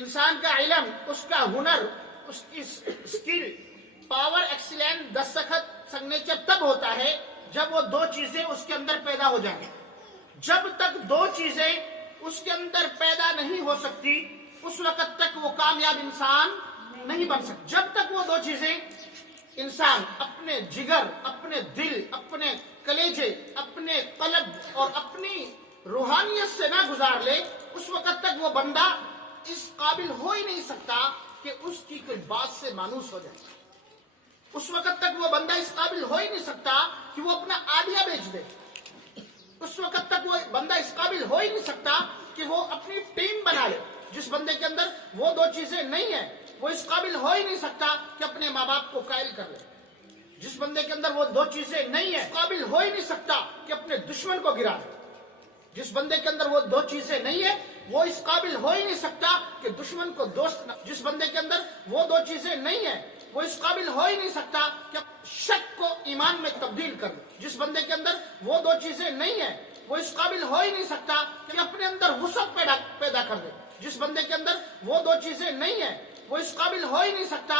انسان کا علم، اس کا ہنر، اس کی اسکل، پاور، ایکسیلنٹ، دستخط، سگنیچر تب ہوتا ہے جب وہ دو چیزیں اس کے اندر پیدا ہو جائیں. جب تک دو چیزیں اس کے اندر پیدا نہیں ہو سکتی اس وقت تک وہ کامیاب انسان نہیں بن سکتا. جب تک وہ دو چیزیں انسان اپنے جگر، اپنے دل، اپنے کلیجے، اپنے قلب اور اپنی روحانیت سے نہ گزار لے اس وقت تک وہ بندہ اس قابل ہو ہی نہیں سکتا کہ اس کی کوئی بات سے مانوس ہو جائے. اس وقت تک وہ بندہ اس قابل ہو ہی نہیں سکتا کہ وہ اپنا آڈیا بیچ دے. اس وقت تک وہ بندہ اس قابل ہو ہی نہیں سکتا کہ وہ اپنی ٹیم بنا لے. جس بندے کے اندر وہ دو چیزیں نہیں ہیں وہ اس قابل ہو ہی نہیں سکتا کہ اپنے ماں باپ کو قائل کر لے. جس بندے کے اندر وہ دو چیزیں نہیں ہیں قابل ہو ہی نہیں سکتا کہ اپنے دشمن کو گرا دے. جس بندے کے اندر وہ دو چیزیں نہیں ہیں وہ اس قابل ہو ہی نہیں سکتا کہ دشمن کو دوست نہ. جس بندے کے اندر وہ دو چیزیں نہیں ہیں وہ اس قابل ہو ہی نہیں سکتا کہ شک کو ایمان میں تبدیل کر دے. جس بندے کے اندر وہ دو چیزیں نہیں ہیں وہ اس قابل ہو ہی نہیں سکتا کہ اپنے اندر وسعت پیدا کر دے. جس بندے کے اندر وہ دو چیزیں نہیں ہیں وہ اس قابل ہو ہی نہیں سکتا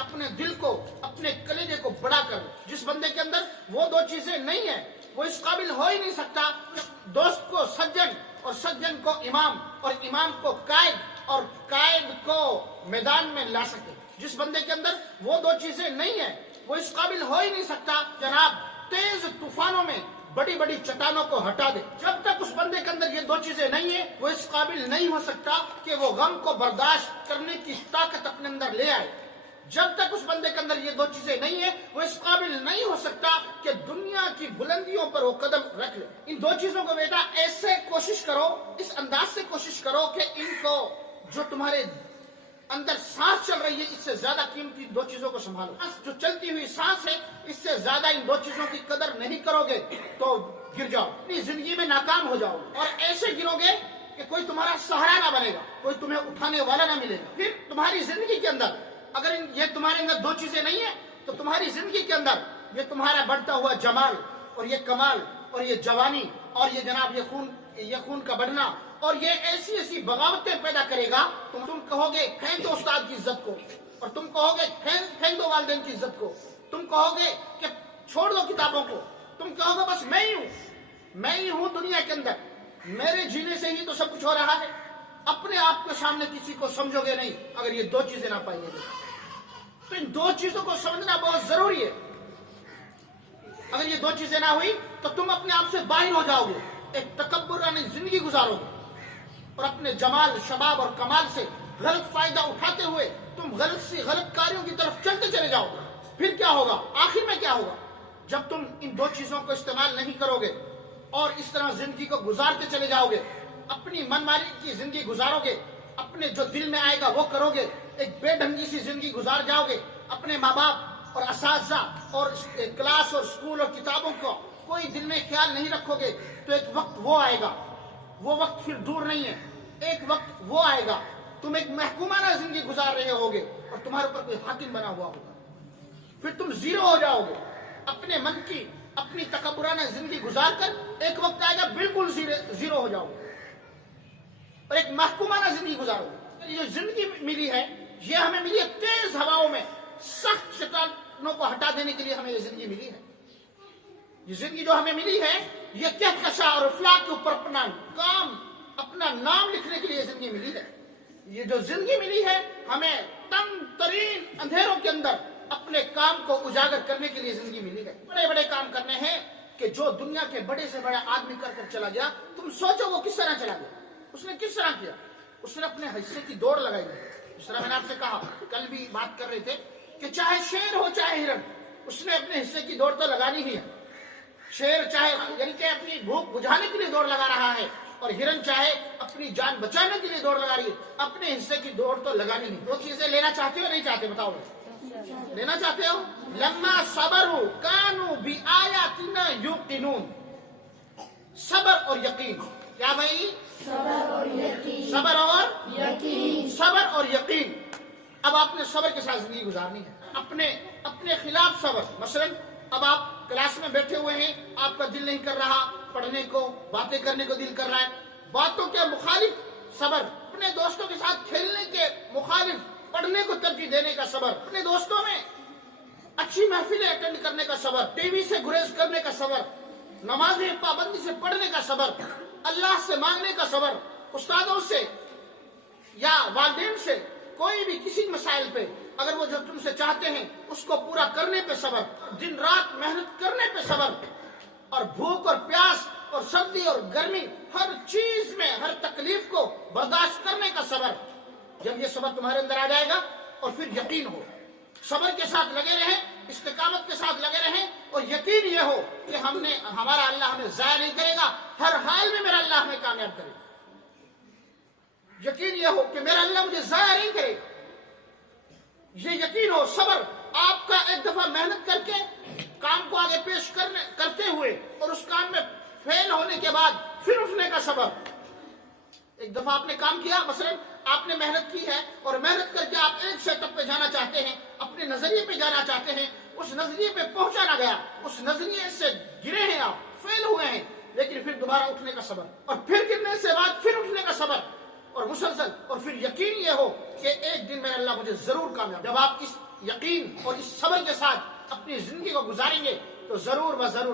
اپنے دل کو، اپنے کلیجے کو بڑا کر دے. جس بندے کے اندر وہ دو چیزیں نہیں ہیں وہ اس قابل ہو ہی نہیں سکتا کہ دوست کو سجن اور سجن کو امام اور امام کو قائد اور قائد کو میدان میں لا سکے. جس بندے کے اندر وہ دو چیزیں نہیں ہیں وہ اس قابل ہو ہی نہیں سکتا جناب تیز طوفانوں میں بڑی بڑی چٹانوں کو ہٹا دے. جب تک اس بندے کے اندر یہ دو چیزیں نہیں ہیں وہ اس قابل نہیں ہو سکتا کہ وہ غم کو برداشت کرنے کی طاقت اپنے اندر لے آئے. جب تک اس بندے کے اندر یہ دو چیزیں نہیں ہیں وہ اس قابل نہیں ہو سکتا کہ دنیا کی بلندیوں پر وہ قدم رکھ لے. ان دو چیزوں کو بیٹا ایسے کوشش کرو، اس انداز سے کوشش کرو کہ ان کو جو تمہارے اندر سانس چل رہی ہے اس سے زیادہ قیمتی دو چیزوں کو سنبھالو. جو چلتی ہوئی سانس ہے اس سے زیادہ ان دو چیزوں کی قدر نہیں کرو گے تو گر جاؤ، اپنی زندگی میں ناکام ہو جاؤ اور ایسے گرو گے کہ کوئی تمہارا سہارا نہ بنے گا، کوئی تمہیں اٹھانے والا نہ ملے گا. پھر تمہاری زندگی کے اندر اگر یہ تمہارے اندر دو چیزیں نہیں ہیں تو تمہاری زندگی کے اندر یہ تمہارا بڑھتا ہوا جمال اور یہ کمال اور یہ جوانی اور یہ جناب یہ خون کا بڑھنا اور یہ ایسی ایسی بغاوتیں پیدا کرے گا. تم کہو گے پھینک دو استاد کی عزت کو، اور تم کہو گے پھینک دو والدین کی عزت کو، تم کہو گے کہ چھوڑ دو کتابوں کو، تم کہو گے بس میں ہی ہوں دنیا کے اندر، میرے جینے سے ہی تو سب کچھ ہو رہا ہے. اپنے آپ کے سامنے کسی کو سمجھو گے نہیں اگر یہ دو چیزیں نہ پائیں گے. تو ان دو چیزوں کو سمجھنا بہت ضروری ہے. اگر یہ دو چیزیں نہ ہوئی تو تم اپنے آپ سے باہر ہو جاؤ گے، ایک تکبرانہ زندگی گزارو گے اور اپنے جمال، شباب اور کمال سے غلط فائدہ اٹھاتے ہوئے تم غلط کاریوں کی طرف چلتے چلے جاؤ گے. پھر کیا ہوگا؟ آخر میں کیا ہوگا؟ جب تم ان دو چیزوں کو استعمال نہیں کرو گے اور اس طرح زندگی کو گزارتے چلے جاؤ گے، اپنی من مانی کی زندگی گزارو گے، اپنے جو دل میں آئے گا وہ کرو گے، ایک بے ڈھنگی سی زندگی گزار جاؤ گے، اپنے ماں باپ اور اساتذہ اور کلاس اور اسکول اور کتابوں کو کوئی دل میں خیال نہیں رکھو گے، تو ایک وقت وہ آئے گا، وہ وقت پھر دور نہیں ہے، ایک وقت وہ آئے گا تم ایک محکومانہ زندگی گزار رہے ہوگے اور تمہارے اوپر کوئی حاکم بنا ہوا ہوگا. پھر تم زیرو ہو جاؤ گے. اپنے من کی اپنی تکبرانہ زندگی گزار کر ایک وقت آئے گا بالکل زیرو ہو جاؤ گے اور ایک محکومانہ زندگی گزارو گے. یہ جو زندگی ملی ہے یہ ہمیں ملی ہے تیز ہواؤں میں سخت شیطانوں کو ہٹا دینے کے لیے ہمیں یہ زندگی ملی ہے. یہ زندگی جو ہمیں ملی ہے یہ کہکشاں اور افلاک کے اوپر اپنا کام، اپنا نام لکھنے کے لیے یہ زندگی ملی ہے. یہ جو زندگی ملی ہے ہمیں تنگ ترین اندھیروں کے اندر اپنے کام کو اجاگر کرنے کے لیے زندگی ملی ہے. بڑے بڑے کام کرنے ہیں کہ جو دنیا کے بڑے سے بڑا آدمی کر چلا گیا. تم سوچو وہ کس طرح چلا گیا، اس نے کس طرح کیا؟ اس نے اپنے حصے کی دوڑ لگائی ہے. جس طرح میں نے آپ سے کہا، کل بھی بات کر رہے تھے کہ چاہے شیر ہو چاہے ہرن، اس نے اپنے حصے کی دوڑ تو لگانی ہی ہے. شیر چاہے یعنی کہ اپنی بھوک بجھانے کے لیے دوڑ لگا رہا ہے اور ہرن چاہے اپنی جان بچانے کے لیے دوڑ لگا رہی ہے، اپنے حصے کی دوڑ تو لگانی ہے. دو چیزیں لینا چاہتے ہو نہیں چاہتے؟ بتاؤ. لینا چاہتے ہو؟ لما صبروا كانوا بآياتنا يوقنون. صبر اور یقین. کیا بھائی؟ صبر اور یقین. اب آپ نے صبر کے ساتھ زندگی گزارنی ہے. اپنے خلاف صبر. مثلا اب آپ کلاس میں بیٹھے ہوئے ہیں، آپ کا دل نہیں کر رہا پڑھنے کو، باتیں کرنے کو دل کر رہا ہے، باتوں کے مخالف صبر. اپنے دوستوں کے ساتھ کھیلنے مخالف پڑھنے کو ترجیح دینے کا صبر، اپنے دوستوں میں اچھی محفلیں اٹینڈ کرنے کا صبر، ٹی وی سے گریز کرنے کا صبر، نمازیں پابندی سے پڑھنے کا صبر، اللہ سے مانگنے کا صبر، استادوں سے یا والدین سے کوئی بھی کسی مسائل پہ اگر وہ جو تم سے چاہتے ہیں اس کو پورا کرنے پہ صبر، دن رات محنت کرنے پہ صبر، اور بھوک اور پیاس اور سردی اور گرمی ہر چیز میں ہر تکلیف کو برداشت کرنے کا صبر. جب یہ صبر تمہارے اندر آ جائے گا اور پھر یقین ہو، صبر کے ساتھ لگے رہیں، استقامت کے ساتھ لگے رہیں، اور یقین یہ ہو کہ ہمارا اللہ ہمیں ضائع نہیں کرے گا، ہر حال میں میرا اللہ ہمیں کامیاب کرے گا. یقین یہ ہو کہ میرا اللہ مجھے ضائع نہیں کرے گا. یہ یقین ہو. صبر آپ کا ایک دفعہ محنت کر کے کام کو آگے پیش کرتے ہوئے اور اس کام میں فیل ہونے کے بعد پھر اٹھنے کا صبر. ایک دفعہ آپ نے کام کیا، مثلا آپ نے محنت کی ہے اور محنت کر کے آپ ایک سیٹ اپ پہ جانا چاہتے ہیں، اپنے نظریے پہ جانا چاہتے ہیں، اس نظریے پہ پہنچا نہ گیا، اس نظریے سے گرے ہیں، آپ فیل ہوئے ہیں، لیکن پھر دوبارہ اٹھنے کا صبر، اور پھر گرنے سے بعد پھر اٹھنے کا صبر، اور مسلسل، اور پھر یقین یہ ہو کہ ایک دن میرا اللہ مجھے ضرور کامیاب. جب آپ اس یقین اور اس صبر کے ساتھ اپنی زندگی کو گزاریں گے تو ضرور و ضرور